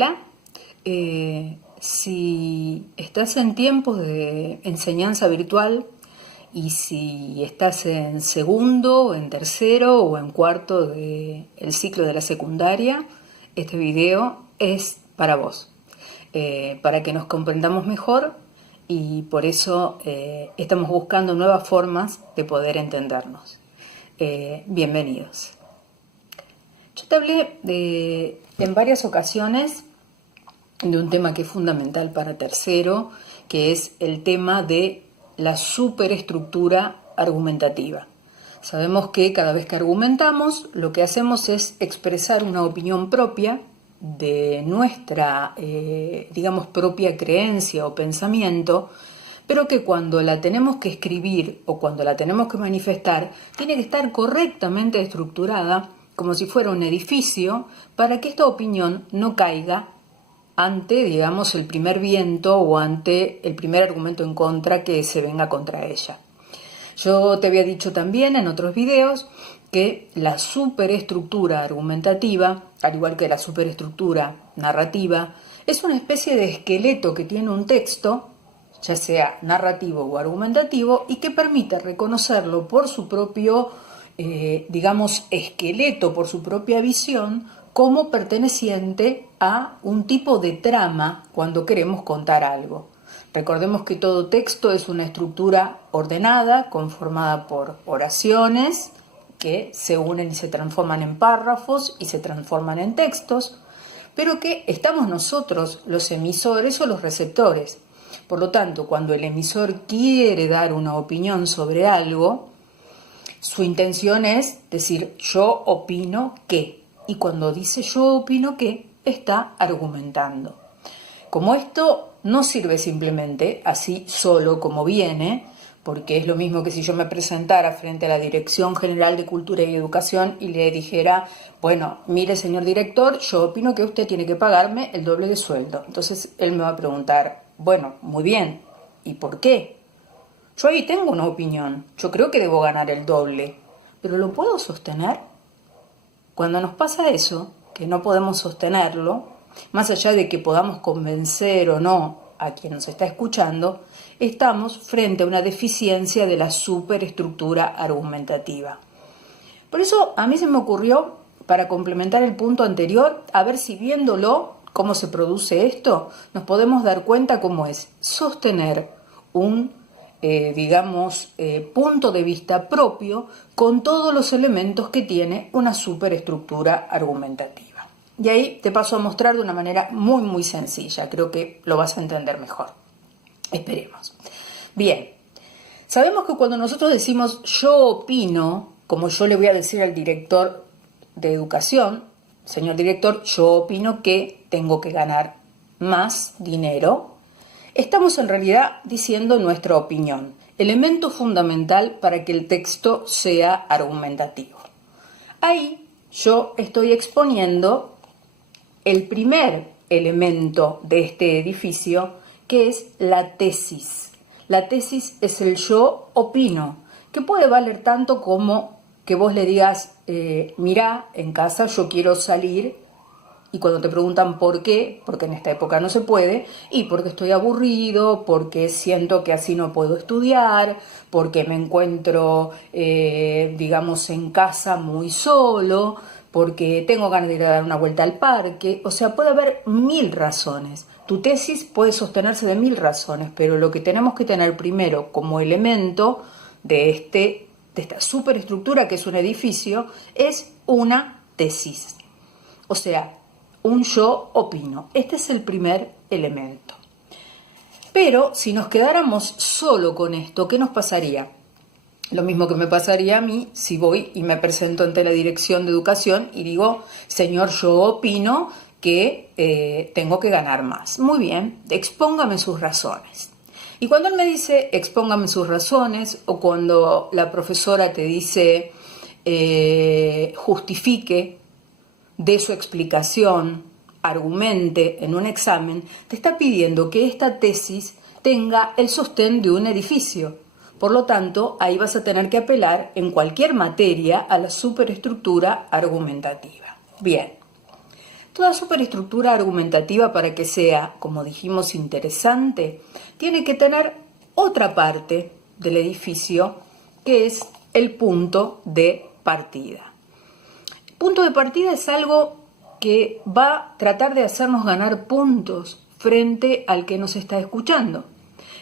Hola, si estás en tiempos de enseñanza virtual y si estás en segundo, en tercero o en cuarto del ciclo de la secundaria, este video es para vos, para que nos comprendamos mejor y por eso estamos buscando nuevas formas de poder entendernos. Bienvenidos. Yo te hablé en varias ocasiones de un tema que es fundamental para tercero, que es el tema de la superestructura argumentativa. Sabemos que cada vez que argumentamos, lo que hacemos es expresar una opinión propia de nuestra, propia creencia o pensamiento, pero que cuando la tenemos que escribir o cuando la tenemos que manifestar, tiene que estar correctamente estructurada como si fuera un edificio, para que esta opinión no caiga ante, digamos, el primer viento o ante el primer argumento en contra que se venga contra ella. Yo te había dicho también en otros videos que la superestructura argumentativa, al igual que la superestructura narrativa, es una especie de esqueleto que tiene un texto, ya sea narrativo o argumentativo, y que permite reconocerlo por su propio esqueleto, por su propia visión, como perteneciente a un tipo de trama cuando queremos contar algo. Recordemos que todo texto es una estructura ordenada, conformada por oraciones que se unen y se transforman en párrafos y se transforman en textos, pero que estamos nosotros los emisores o los receptores. Por lo tanto, cuando el emisor quiere dar una opinión sobre algo, su intención es decir yo opino que, y cuando dice yo opino que, está argumentando. Como esto no sirve simplemente así solo como viene, porque es lo mismo que si yo me presentara frente a la Dirección General de Cultura y Educación y le dijera, bueno, mire señor director, yo opino que usted tiene que pagarme el doble de sueldo. Entonces él me va a preguntar, bueno, muy bien, ¿y por qué? Yo ahí tengo una opinión, yo creo que debo ganar el doble, pero ¿lo puedo sostener? Cuando nos pasa eso, que no podemos sostenerlo, más allá de que podamos convencer o no a quien nos está escuchando, estamos frente a una deficiencia de la superestructura argumentativa. Por eso a mí se me ocurrió, para complementar el punto anterior, a ver si viéndolo, cómo se produce esto, nos podemos dar cuenta cómo es sostener un punto de vista propio con todos los elementos que tiene una superestructura argumentativa. Y ahí te paso a mostrar de una manera muy, muy sencilla. Creo que lo vas a entender mejor. Esperemos. Bien, sabemos que cuando nosotros decimos yo opino, como yo le voy a decir al director de educación, señor director, yo opino que tengo que ganar más dinero, estamos en realidad diciendo nuestra opinión, elemento fundamental para que el texto sea argumentativo. Ahí yo estoy exponiendo el primer elemento de este edificio, que es la tesis. La tesis es el yo opino, que puede valer tanto como que vos le digas, mirá, en casa yo quiero salir. Y cuando te preguntan por qué, porque en esta época no se puede, y porque estoy aburrido, porque siento que así no puedo estudiar, porque me encuentro, en casa muy solo, porque tengo ganas de ir a dar una vuelta al parque. O sea, puede haber 1000 razones. Tu tesis puede sostenerse de 1000 razones, pero lo que tenemos que tener primero como elemento de esta superestructura que es un edificio, es una tesis. O sea, un yo opino. Este es el primer elemento. Pero si nos quedáramos solo con esto, ¿qué nos pasaría? Lo mismo que me pasaría a mí si voy y me presento ante la Dirección de Educación y digo, señor, yo opino que tengo que ganar más. Muy bien, expóngame sus razones. Y cuando él me dice, expóngame sus razones, o cuando la profesora te dice, justifique, de su explicación, argumente en un examen, te está pidiendo que esta tesis tenga el sostén de un edificio. Por lo tanto, ahí vas a tener que apelar en cualquier materia a la superestructura argumentativa. Bien. Toda superestructura argumentativa, para que sea, como dijimos, interesante, tiene que tener otra parte del edificio, que es el punto de partida. El punto de partida es algo que va a tratar de hacernos ganar puntos frente al que nos está escuchando.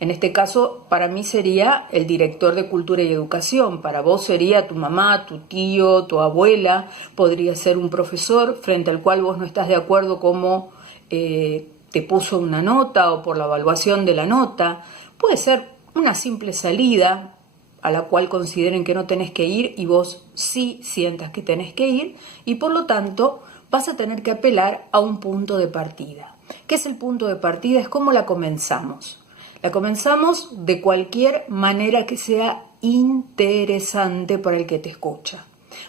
En este caso, para mí sería el director de Cultura y Educación, para vos sería tu mamá, tu tío, tu abuela, podría ser un profesor frente al cual vos no estás de acuerdo cómo te puso una nota o por la evaluación de la nota, puede ser una simple salida a la cual consideren que no tenés que ir y vos sí sientas que tenés que ir, y por lo tanto vas a tener que apelar a un punto de partida. ¿Qué es el punto de partida? Es cómo la comenzamos. La comenzamos de cualquier manera que sea interesante para el que te escucha.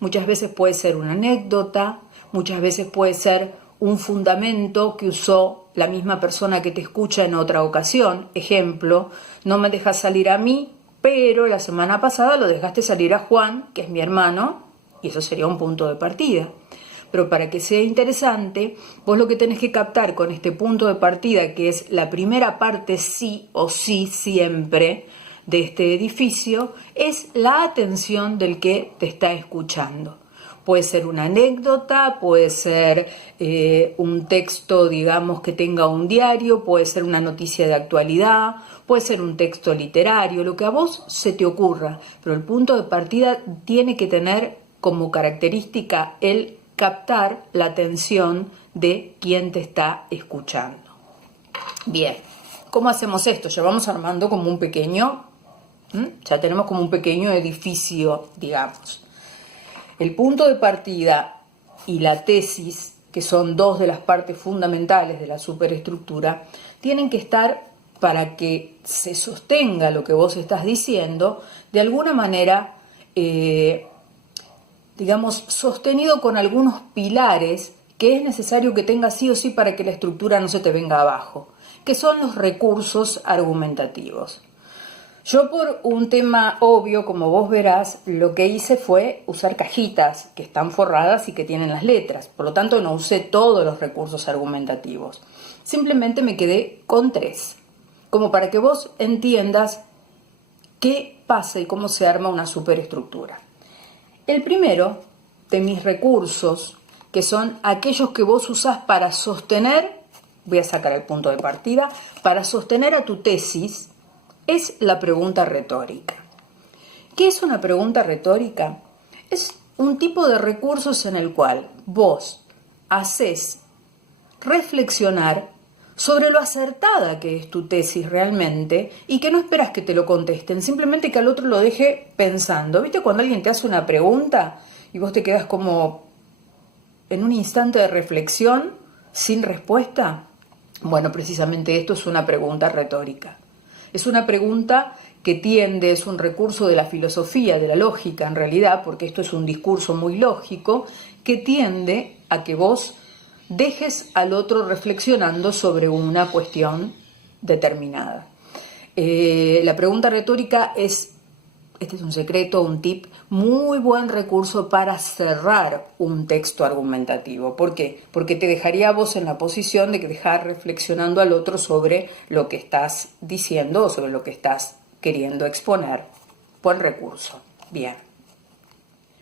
Muchas veces puede ser una anécdota, muchas veces puede ser un fundamento que usó la misma persona que te escucha en otra ocasión. Ejemplo, no me dejas salir a mí, pero la semana pasada lo dejaste salir a Juan, que es mi hermano, y eso sería un punto de partida. Pero para que sea interesante, vos lo que tenés que captar con este punto de partida, que es la primera parte sí o sí siempre de este edificio, es la atención del que te está escuchando. Puede ser una anécdota, puede ser un texto, digamos, que tenga un diario, puede ser una noticia de actualidad, puede ser un texto literario, lo que a vos se te ocurra. Pero el punto de partida tiene que tener como característica el captar la atención de quien te está escuchando. Bien, ¿cómo hacemos esto? Ya vamos armando como un pequeño, ya tenemos como un pequeño edificio, digamos. El punto de partida y la tesis, que son dos de las partes fundamentales de la superestructura, tienen que estar, para que se sostenga lo que vos estás diciendo, de alguna manera digamos, sostenido con algunos pilares que es necesario que tengas sí o sí para que la estructura no se te venga abajo, que son los recursos argumentativos. Yo, por un tema obvio, como vos verás, lo que hice fue usar cajitas que están forradas y que tienen las letras, por lo tanto no usé todos los recursos argumentativos, simplemente me quedé con 3, como para que vos entiendas qué pasa y cómo se arma una superestructura. El primero de mis recursos, que son aquellos que vos usás para sostener, voy a sacar el punto de partida, para sostener a tu tesis, es la pregunta retórica. ¿Qué es una pregunta retórica? Es un tipo de recursos en el cual vos haces reflexionar sobre lo acertada que es tu tesis realmente y que no esperas que te lo contesten, simplemente que al otro lo deje pensando. ¿Viste cuando alguien te hace una pregunta y vos te quedas como en un instante de reflexión sin respuesta? Bueno, precisamente esto es una pregunta retórica. Es una pregunta que tiende, es un recurso de la filosofía, de la lógica en realidad, porque esto es un discurso muy lógico, que tiende a que vos dejes al otro reflexionando sobre una cuestión determinada. La pregunta retórica este es un secreto, un tip, muy buen recurso para cerrar un texto argumentativo. ¿Por qué? Porque te dejaría a vos en la posición de dejar reflexionando al otro sobre lo que estás diciendo o sobre lo que estás queriendo exponer. Buen recurso. Bien.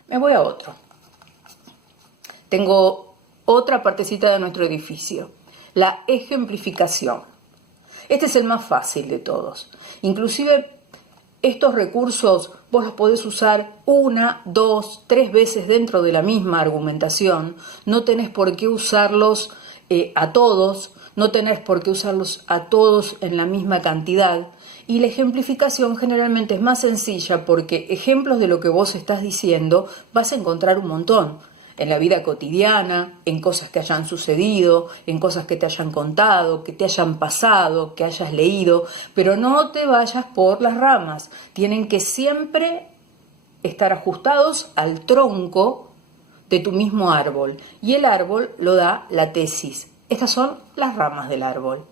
Me voy a otro. Tengo otra partecita de nuestro edificio, la ejemplificación. Este es el más fácil de todos. Inclusive estos recursos vos los podés usar 1, 2, 3 veces dentro de la misma argumentación. No tenés por qué usarlos a todos, no tenés por qué usarlos a todos en la misma cantidad. Y la ejemplificación generalmente es más sencilla porque ejemplos de lo que vos estás diciendo vas a encontrar un montón. En la vida cotidiana, en cosas que hayan sucedido, en cosas que te hayan contado, que te hayan pasado, que hayas leído, pero no te vayas por las ramas. Tienen que siempre estar ajustados al tronco de tu mismo árbol, y el árbol lo da la tesis. Estas son las ramas del árbol.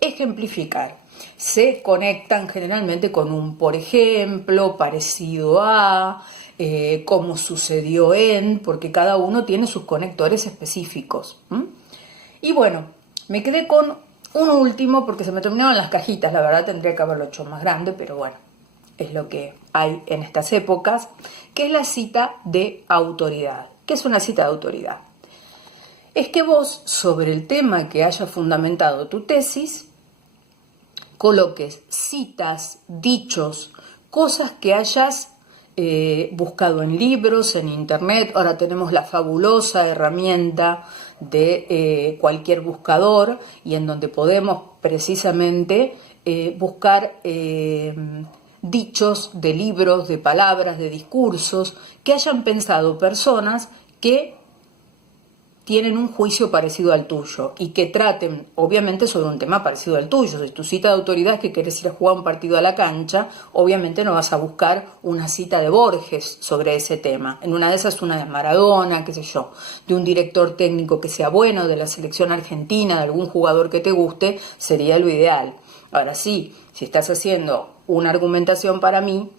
Ejemplificar. Se conectan generalmente con un por ejemplo, parecido a, como sucedió en, porque cada uno tiene sus conectores específicos. Y bueno, me quedé con un último porque se me terminaron las cajitas, la verdad tendría que haberlo hecho más grande, pero bueno, es lo que hay en estas épocas, que es la cita de autoridad. ¿Qué es una cita de autoridad? Es que vos, sobre el tema que haya fundamentado tu tesis, coloques citas, dichos, cosas que hayas buscado en libros, en internet. Ahora tenemos la fabulosa herramienta de cualquier buscador y en donde podemos precisamente buscar dichos de libros, de palabras, de discursos que hayan pensado personas que tienen un juicio parecido al tuyo y que traten, obviamente, sobre un tema parecido al tuyo. Si tu cita de autoridad es que querés ir a jugar un partido a la cancha, obviamente no vas a buscar una cita de Borges sobre ese tema. En una de esas, una de Maradona, qué sé yo, de un director técnico que sea bueno, de la selección argentina, de algún jugador que te guste, sería lo ideal. Ahora sí, si estás haciendo una argumentación para mí,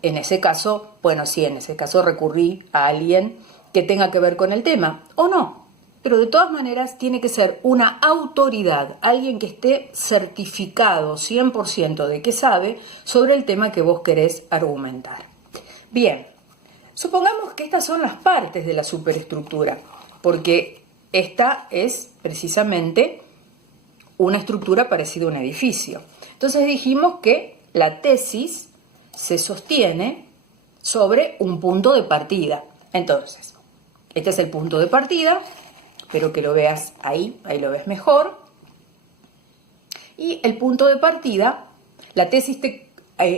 en ese caso, bueno, sí, en ese caso recurrí a alguien que tenga que ver con el tema, o no. Pero de todas maneras tiene que ser una autoridad, alguien que esté certificado 100% de que sabe sobre el tema que vos querés argumentar. Bien, supongamos que estas son las partes de la superestructura, porque esta es precisamente una estructura parecida a un edificio. Entonces dijimos que la tesis se sostiene sobre un punto de partida. Entonces, este es el punto de partida. Espero que lo veas ahí lo ves mejor. Y el punto de partida, la tesis te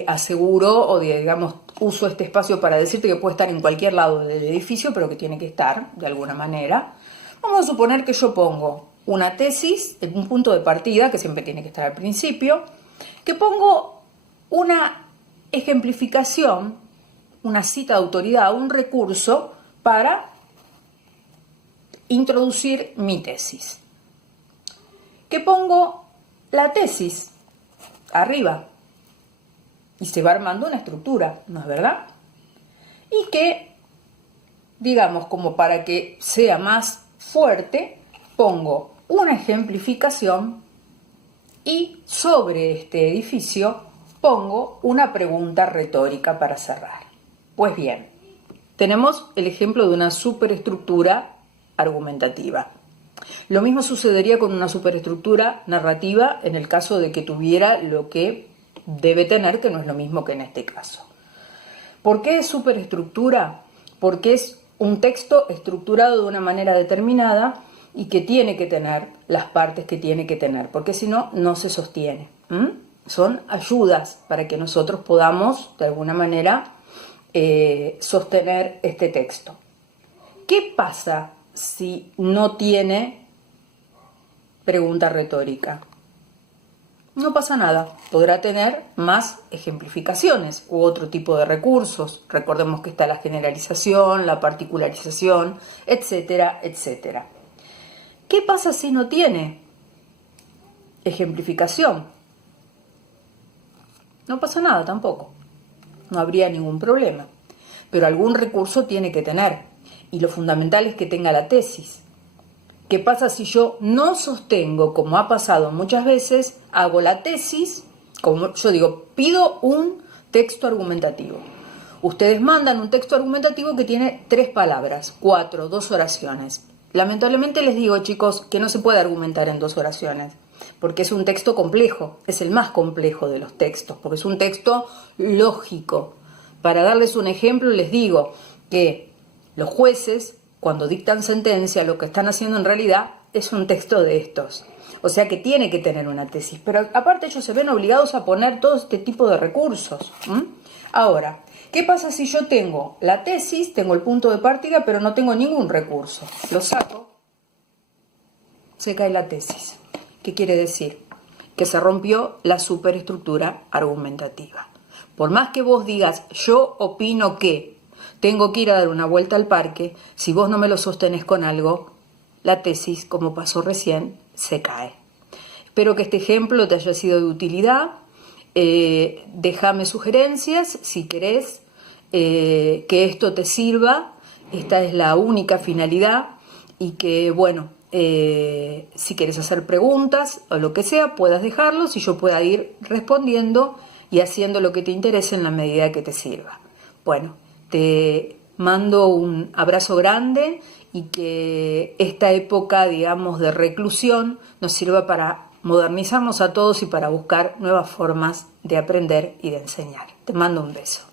aseguro, o digamos, uso este espacio para decirte que puede estar en cualquier lado del edificio, pero que tiene que estar de alguna manera. Vamos a suponer que yo pongo una tesis, un punto de partida, que siempre tiene que estar al principio, que pongo una ejemplificación, una cita de autoridad, un recurso para introducir mi tesis. Que pongo la tesis arriba y se va armando una estructura, ¿no es verdad? Y que, digamos, como para que sea más fuerte, pongo una ejemplificación y sobre este edificio pongo una pregunta retórica para cerrar. Pues bien, tenemos el ejemplo de una superestructura argumentativa. Lo mismo sucedería con una superestructura narrativa en el caso de que tuviera lo que debe tener, que no es lo mismo que en este caso. ¿Por qué es superestructura? Porque es un texto estructurado de una manera determinada y que tiene que tener las partes que tiene que tener, porque si no, no se sostiene. Son ayudas para que nosotros podamos, de alguna manera, sostener este texto. ¿Qué pasa si no tiene pregunta retórica? No pasa nada, podrá tener más ejemplificaciones u otro tipo de recursos. Recordemos que está la generalización, la particularización, etcétera, etcétera. ¿Qué pasa si no tiene ejemplificación? No pasa nada tampoco, no habría ningún problema, pero algún recurso tiene que tener. Y lo fundamental es que tenga la tesis. ¿Qué pasa si yo no sostengo, como ha pasado muchas veces, hago la tesis, como yo digo, pido un texto argumentativo? Ustedes mandan un texto argumentativo que tiene 3 palabras, 4, 2 oraciones. Lamentablemente les digo, chicos, que no se puede argumentar en 2 oraciones, porque es un texto complejo, es el más complejo de los textos, porque es un texto lógico. Para darles un ejemplo, les digo que los jueces, cuando dictan sentencia, lo que están haciendo en realidad es un texto de estos. O sea que tiene que tener una tesis. Pero aparte ellos se ven obligados a poner todo este tipo de recursos. Ahora, ¿qué pasa si yo tengo la tesis, tengo el punto de partida, pero no tengo ningún recurso? Lo saco, se cae la tesis. ¿Qué quiere decir? Que se rompió la superestructura argumentativa. Por más que vos digas, yo opino que tengo que ir a dar una vuelta al parque, si vos no me lo sostenés con algo, la tesis, como pasó recién, se cae. Espero que este ejemplo te haya sido de utilidad. Déjame sugerencias si querés que esto te sirva. Esta es la única finalidad y que, bueno, si quieres hacer preguntas o lo que sea, puedas dejarlos y yo pueda ir respondiendo y haciendo lo que te interese en la medida que te sirva. Bueno, te mando un abrazo grande y que esta época, digamos, de reclusión nos sirva para modernizarnos a todos y para buscar nuevas formas de aprender y de enseñar. Te mando un beso.